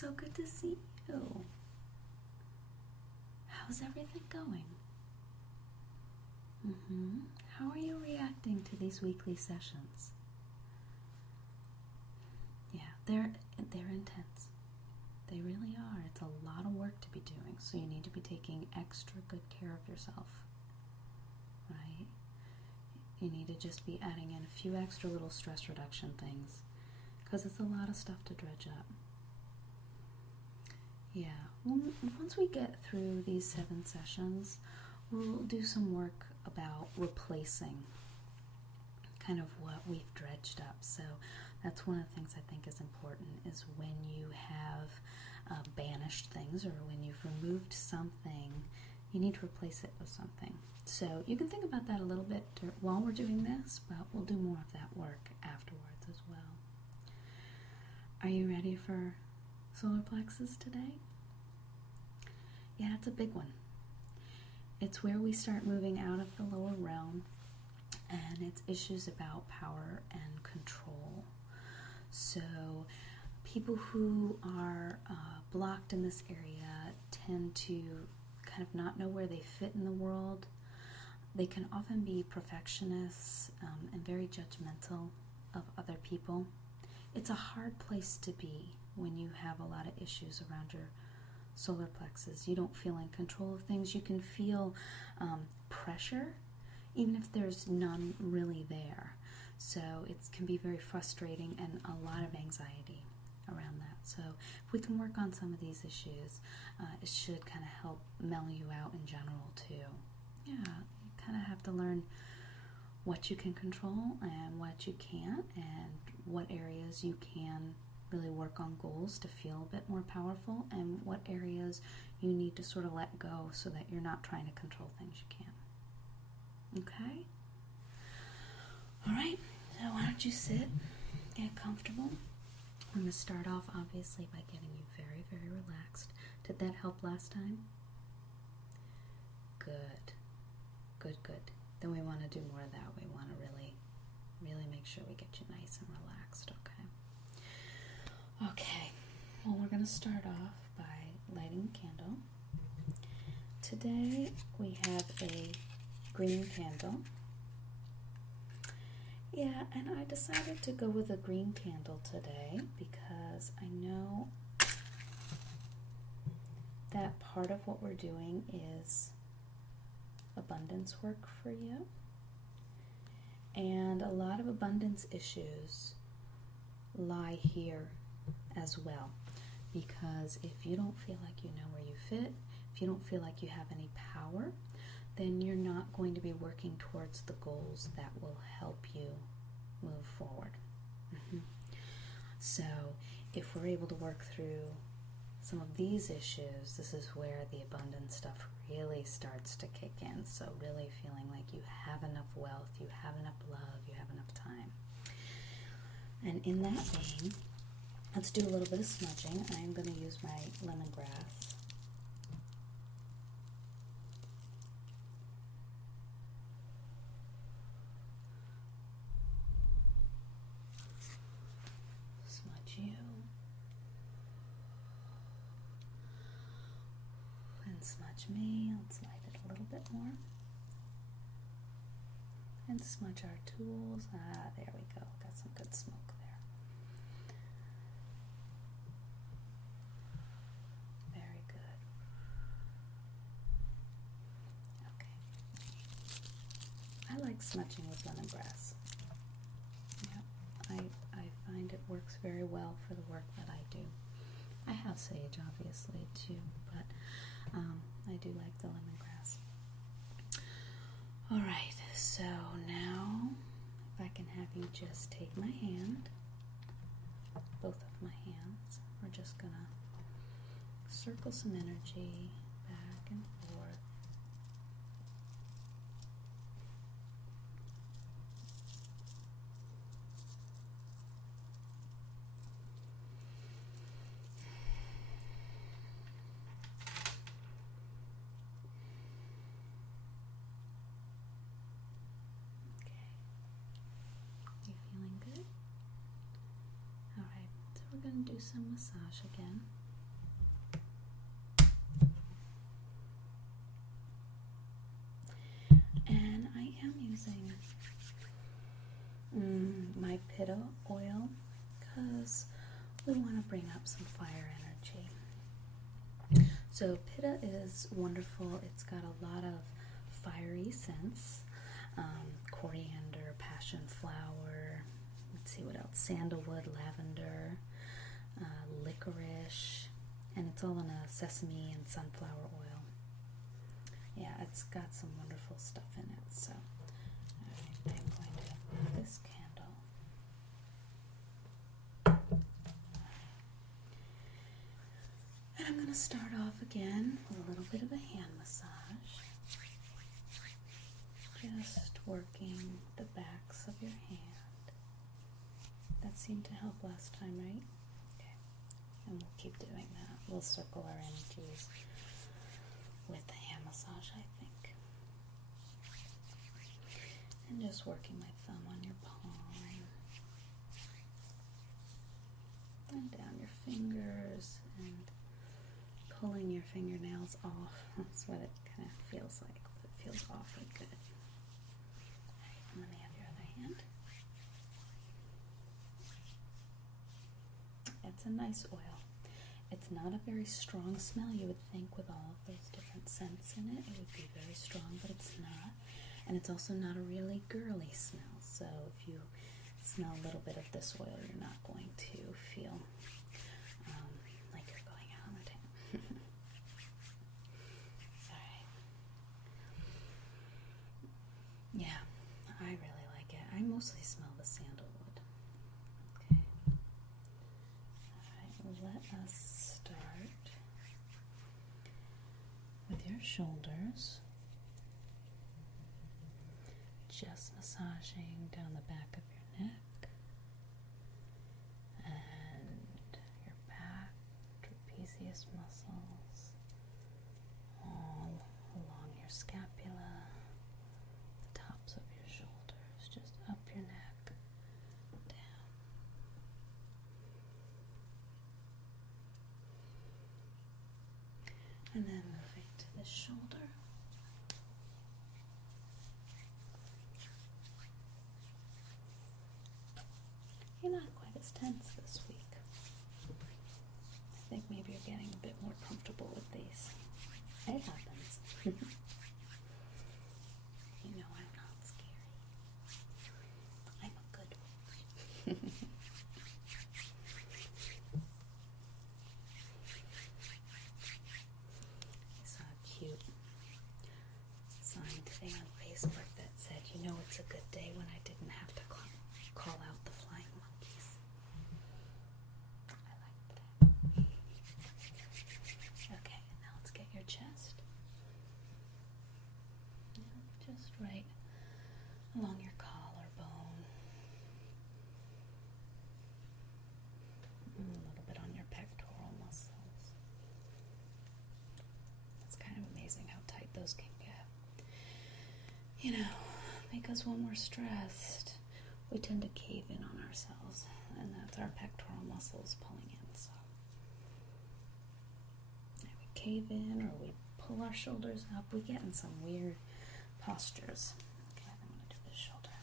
So good to see you. How's everything going? How are you reacting to these weekly sessions? Yeah, they're intense. They really are. It's a lot of work to be doing, so you need to be taking extra good care of yourself, right? You need to just be adding in a few extra little stress reduction things, because it's a lot of stuff to dredge up. Yeah, once we get through these 7 sessions, we'll do some work about replacing kind of what we've dredged up. So that's one of the things I think is important, is when you have banished things, or when you've removed something, you need to replace it with something. So you can think about that a little bit while we're doing this, but we'll do more of that work afterwards as well. Are you ready for solar plexus today? Yeah, it's a big one. It's where we start moving out of the lower realm, and it's issues about power and control. So people who are blocked in this area tend to kind of not know where they fit in the world. They can often be perfectionists and very judgmental of other people. It's a hard place to be when you have a lot of issues around your solar plexus. You don't feel in control of things. You can feel pressure, even if there's none really there. So it can be very frustrating and a lot of anxiety around that. So if we can work on some of these issues, it should kind of help mellow you out in general too. Yeah, you kind of have to learn what you can control and what you can't, and what areas you can really work on goals to feel a bit more powerful, and what areas you need to sort of let go so that you're not trying to control things you can't. Okay? Alright, so why don't you sit, get comfortable. I'm going to start off obviously by getting you very, very relaxed. Did that help last time? Good. Good, good. Then we want to do more of that. We want to really, really make sure we get you nice and relaxed, okay? Okay, well, we're going to start off by lighting a candle. Today we have a green candle. Yeah, and I decided to go with a green candle today because I know that part of what we're doing is abundance work for you. And a lot of abundance issues lie here as well. Because if you don't feel like you know where you fit, if you don't feel like you have any power, then you're not going to be working towards the goals that will help you move forward. So if we're able to work through some of these issues, this is where the abundance stuff really starts to kick in. So really feeling like you have enough wealth, you have enough love, you have enough time. And in that vein, let's do a little bit of smudging. I'm going to use my lemongrass. Smudge you. And smudge me. Let's light it a little bit more. And smudge our tools. Ah, there we go. Got some good smoke there. Very good. Okay. I like smudging with lemongrass. Yeah, I find it works very well for the work that I do. I have sage, obviously, too, but I do like the lemongrass. All right, so now if I can have you just take my hand, both of my hands, we're just gonna circle some energy back and forth. Do some massage again. I'm using my pitta oil because we want to bring up some fire energy. So pitta is wonderful. It's got a lot of fiery scents. Coriander, passion flower, let's see what else, sandalwood, lavender, licorice, and it's all in a sesame and sunflower oil. Yeah, it's got some wonderful stuff in it. So I'm going to light this candle. And I'm going to start off again with a little bit of a hand massage. Just working the backs of your hand. That seemed to help last time, right? Okay. And we'll keep doing that. We'll circle our energies with the hand massage, I think. And just working my thumb on your palm. And down your fingers and pulling your fingernails off. That's what it kind of feels like. But it feels awfully good. And then we have your other hand. It's a nice oil. It's not a very strong smell. You would think with all of those different scents in it, it would be very strong, but it's not. And it's also not a really girly smell. So if you smell a little bit of this oil, you're not going to feel like you're going out on a tan. All right. Yeah. I really like it. I mostly smell the sandalwood. Okay. Alright, let us start with your shoulders. Just massaging down the back of your neck and your back, trapezius muscles, all along your scapula. Just up your neck, down. And then moving to the shoulder. You're not quite as tense this week. I think maybe you're getting a bit more comfortable with these. It happens. You know I'm not scary. I'm a good one. I saw a cute sign today on Facebook that said, you know, it's a good day when I didn't have to call out the flying monkeys. I liked that. Okay, now let's get your chest. Just right along your collarbone. A little bit on your pectoral muscles. It's kind of amazing how tight those can get. You know, because when we're stressed, we tend to cave in on ourselves, and that's our pectoral muscles pulling in. So we cave in or we pull our shoulders up, we get in some weird postures. Okay, I'm going to do this shoulder.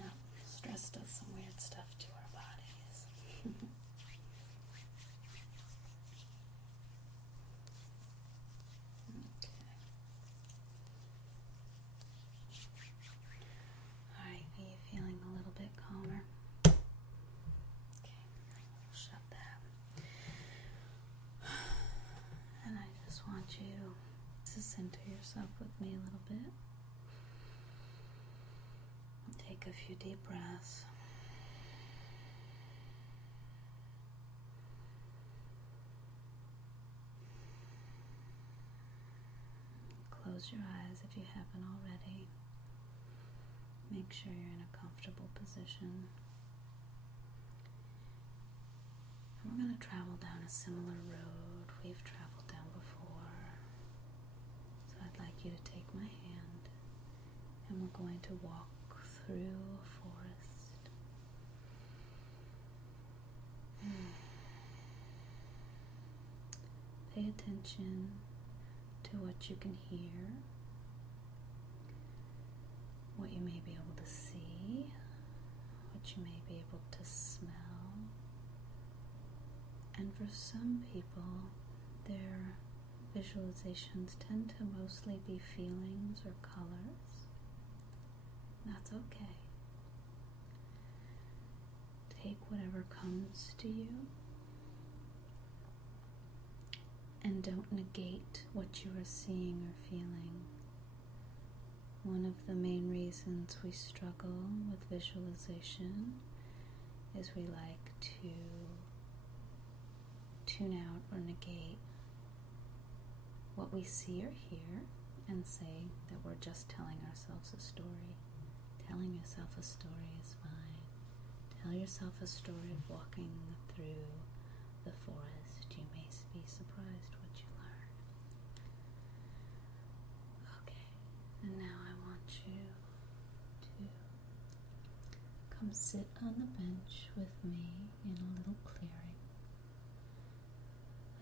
Now, stress does some weird stuff to our bodies. Okay. Alright, are you feeling a little bit calmer? Okay, we'll shut that. And I just want you to center yourself with me a little bit. Take a few deep breaths. Close your eyes if you haven't already. Make sure you're in a comfortable position. And we're going to travel down a similar road we've traveled down before. So I'd like you to take my hand, and we're going to walk through a forest. Pay attention to what you can hear. what you may be able to see, what you may be able to smell. And for some people, their visualizations tend to mostly be feelings or colors. That's okay. Take whatever comes to you and don't negate what you are seeing or feeling. One of the main reasons we struggle with visualization is we like to tune out or negate what we see or hear and say that we're just telling ourselves a story. Telling yourself a story is fine. Tell yourself a story of walking through the forest. You may be surprised what you learn. Okay, and now I want you to come sit on the bench with me in a little clearing.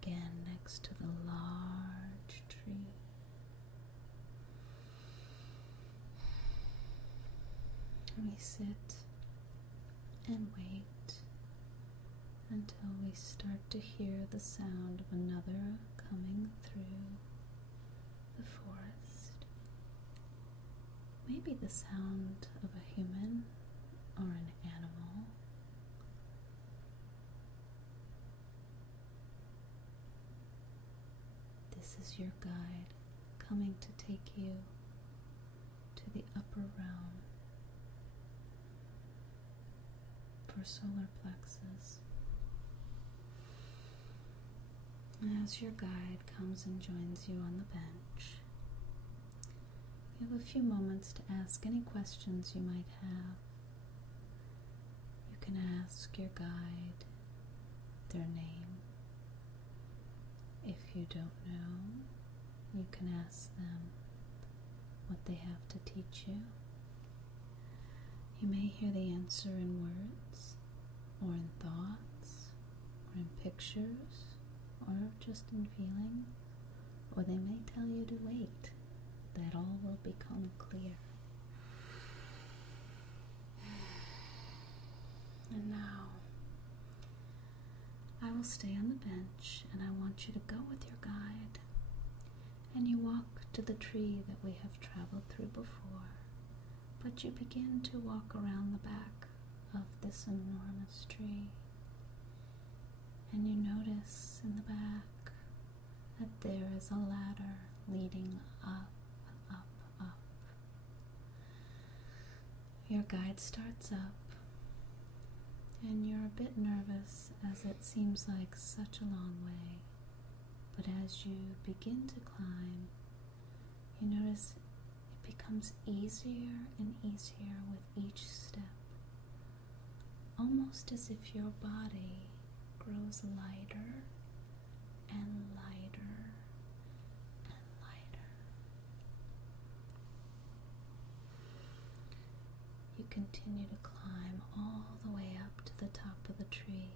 Again, next to the large tree. We sit and wait until we start to hear the sound of another coming through the forest. Maybe the sound of a human or an animal. This is your guide coming to take you to the upper realm for solar plexus. And as your guide comes and joins you on the bench, you have a few moments to ask any questions you might have. You can ask your guide their name. If you don't know, you can ask them what they have to teach you. You may hear the answer in words, or in thoughts, or in pictures, or just in feeling, or they may tell you to wait. That all will become clear. And now, I will stay on the bench, and I want you to go with your guide, and you walk to the tree that we have traveled through before, but you begin to walk around the back of this enormous tree, and you notice in the back that there is a ladder leading up, up, up. Your guide starts up, and you're a bit nervous as it seems like such a long way, but as you begin to climb, you notice it becomes easier and easier with each step, almost as if your body grows lighter and lighter and lighter. You continue to climb all the way up to the top of the tree,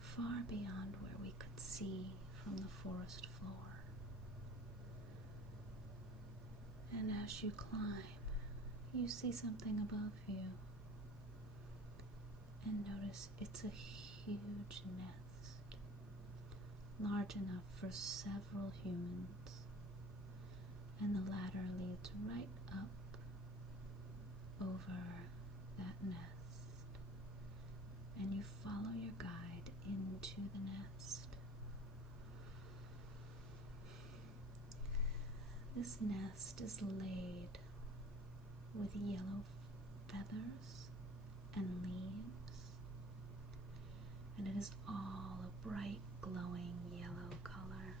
far beyond where we could see from the forest floor. And as you climb, you see something above you, and notice it's a huge nest, large enough for several humans, and the ladder leads right up over that nest, and you follow your guide into the nest. This nest is laid with yellow feathers and leaves, and it is all a bright, glowing yellow color.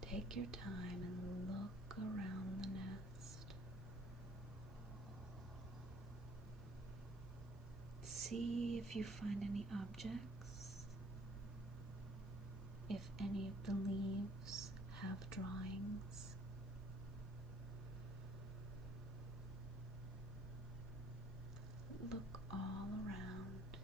Take your time and look around the nest. See if you find any objects, if any of the leaves have drawings. Look all around.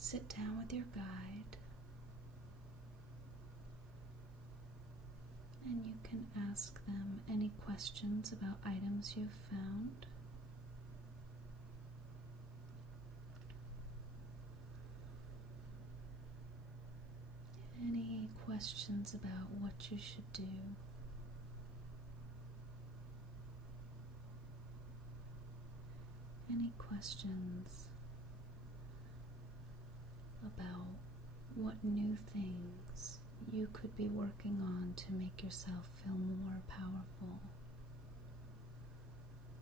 sit down with your guide, and you can ask them any questions about items you've found. Any questions about what you should do. Any questions about what new things you could be working on to make yourself feel more powerful,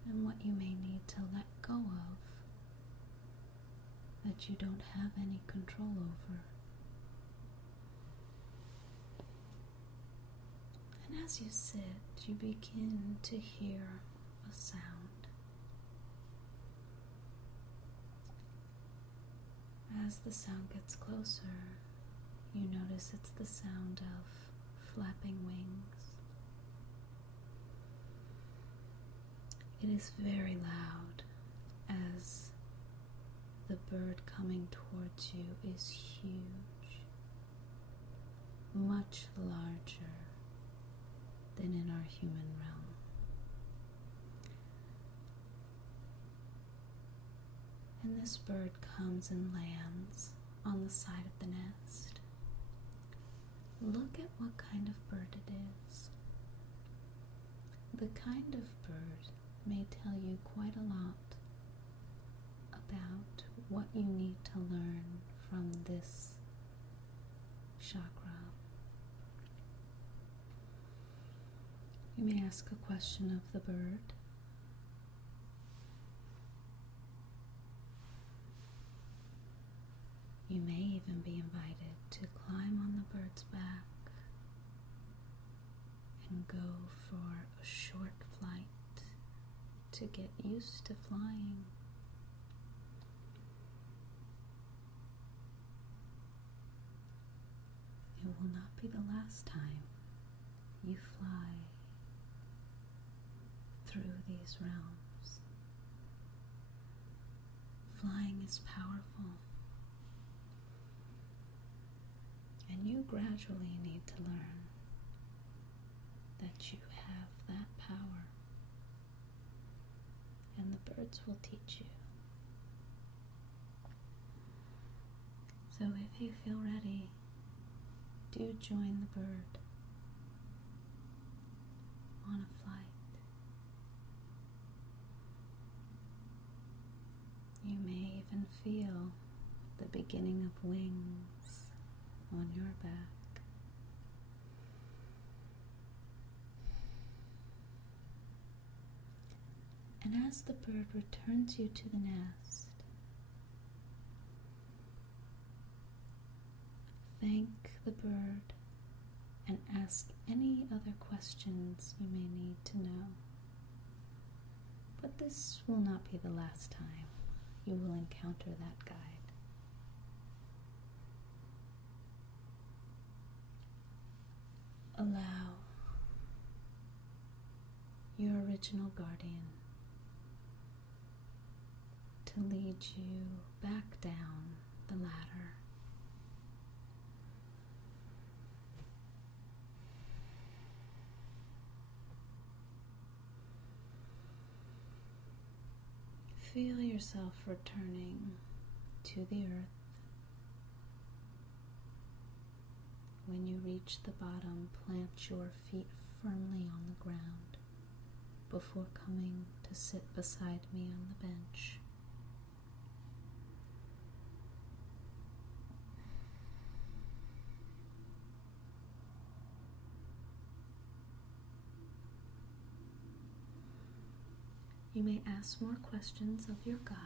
and what you may need to let go of that you don't have any control over. And as you sit, you begin to hear a sound. As the sound gets closer, you notice it's the sound of flapping wings. It is very loud, as the bird coming towards you is huge, much larger than in our human realm. And this bird comes and lands on the side of the nest. Look at what kind of bird it is. The kind of bird may tell you quite a lot about what you need to learn from this chakra. You may ask a question of the bird. You may even be invited to climb on the bird's back and go for a short flight to get used to flying. It will not be the last time you fly through these realms. Flying is powerful. And you gradually need to learn that you have that power, and the birds will teach you. So if you feel ready, do join the bird on a flight. You may even feel the beginning of wings on your back. And as the bird returns you to the nest, thank the bird and ask any other questions you may need to know. But this will not be the last time you will encounter that guide. Allow your original guardian to lead you back down the ladder. Feel yourself returning to the earth. When you reach the bottom, plant your feet firmly on the ground before coming to sit beside me on the bench. You may ask more questions of your guide.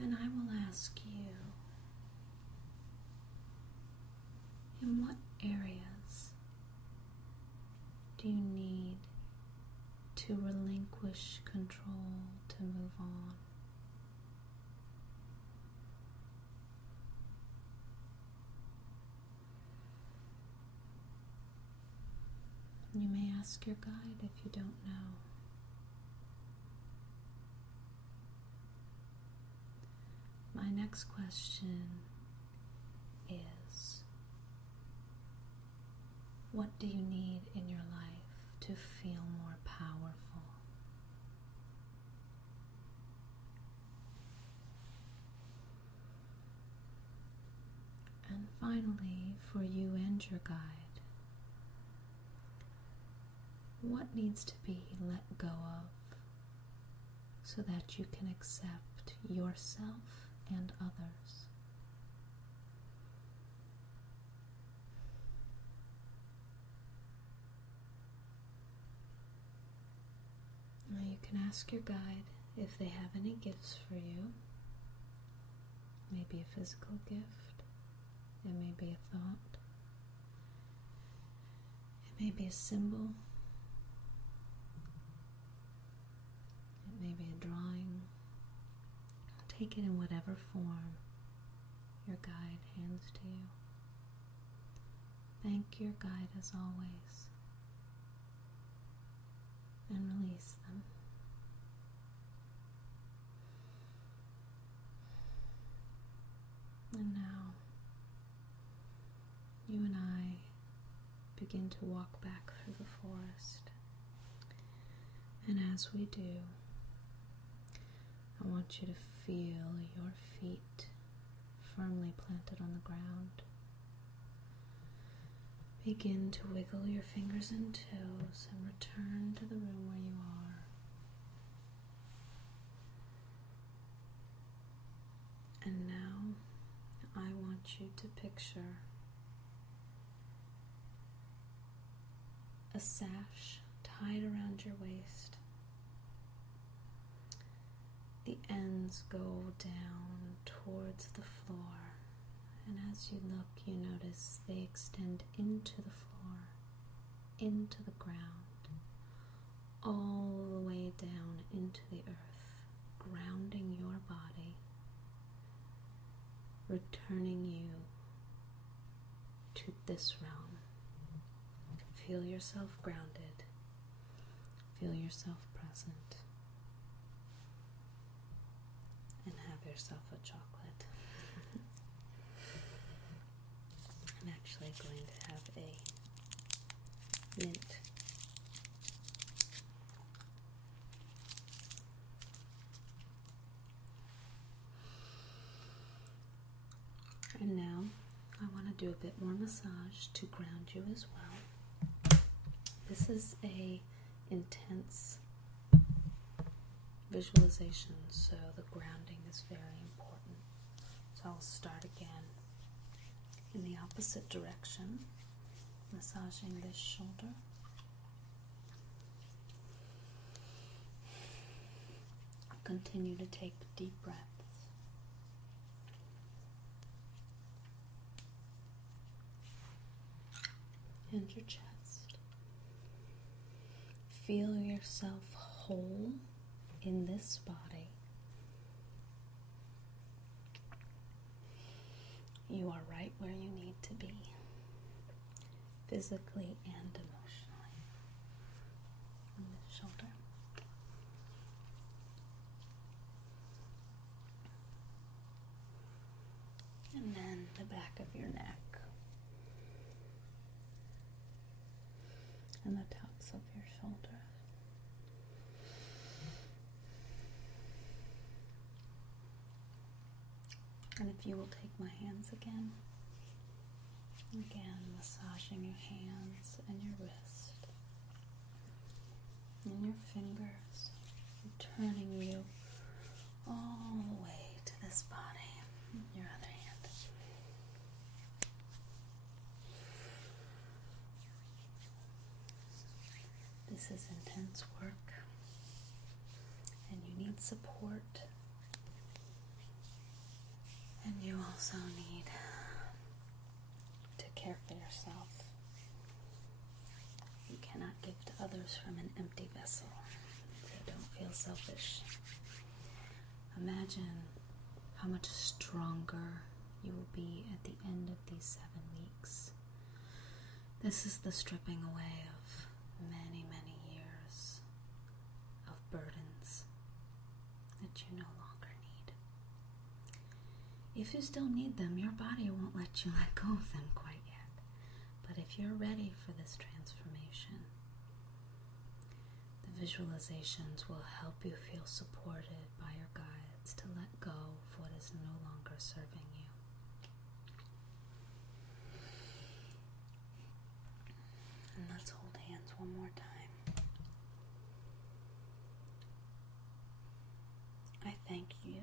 And I will ask you, in what areas do you need to relinquish control to move on? You may ask your guide if you don't know. My next question is, what do you need in your life to feel more powerful? And finally, for you and your guide, what needs to be let go of so that you can accept yourself and others? Now you can ask your guide if they have any gifts for you. Maybe a physical gift. It may be a thought. It may be a symbol. It may be a drawing. Take it in whatever form your guide hands to you. Thank your guide as always, and release them. And now, you and I begin to walk back through the forest. And as we do, I want you to feel your feet firmly planted on the ground. Begin to wiggle your fingers and toes and return to the room where you are. And now I want you to picture a sash tied around your waist. The ends go down towards the floor, and as you look, you notice they extend into the floor, into the ground, all the way down into the earth, grounding your body, returning you to this realm. Feel yourself grounded. Feel yourself present. And have yourself a chocolate. I'm actually going to have a mint. And now I want to do a bit more massage to ground you as well. This is a intense visualization, so the grounding is very important. So I'll start again in the opposite direction, massaging this shoulder. Continue to take deep breaths. And your chest. Feel yourself whole in this body. You are right where you need to be, physically and emotionally. On this shoulder. And then the back of your neck. And the tops of your shoulders. And if you will take my hands again, massaging your hands and your wrist and your fingers, returning you all the way to this body, your other hand. This is intense work, and you need support, and you also need to care for yourself. You cannot give to others from an empty vessel, so don't feel selfish. Imagine how much stronger you will be at the end of these 7 weeks. This is the stripping away of burdens that you no longer need. If you still need them, your body won't let you let go of them quite yet. But if you're ready for this transformation, the visualizations will help you feel supported by your guides to let go of what is no longer serving you. And let's hold hands one more time. I thank you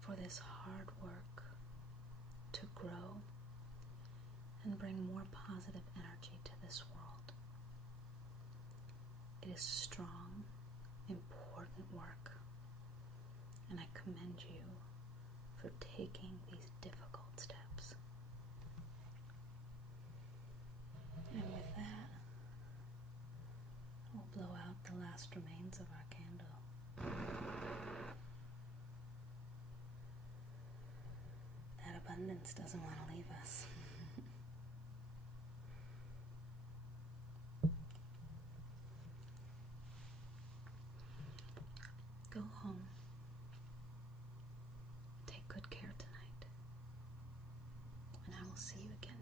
for this hard work to grow and bring more positive energy to this world. It is strong, important work, and I commend you for taking these difficult steps. And with that, we'll blow out the last remains of our candle. That abundance doesn't want to leave us. Go home. Take good care tonight. And I will see you again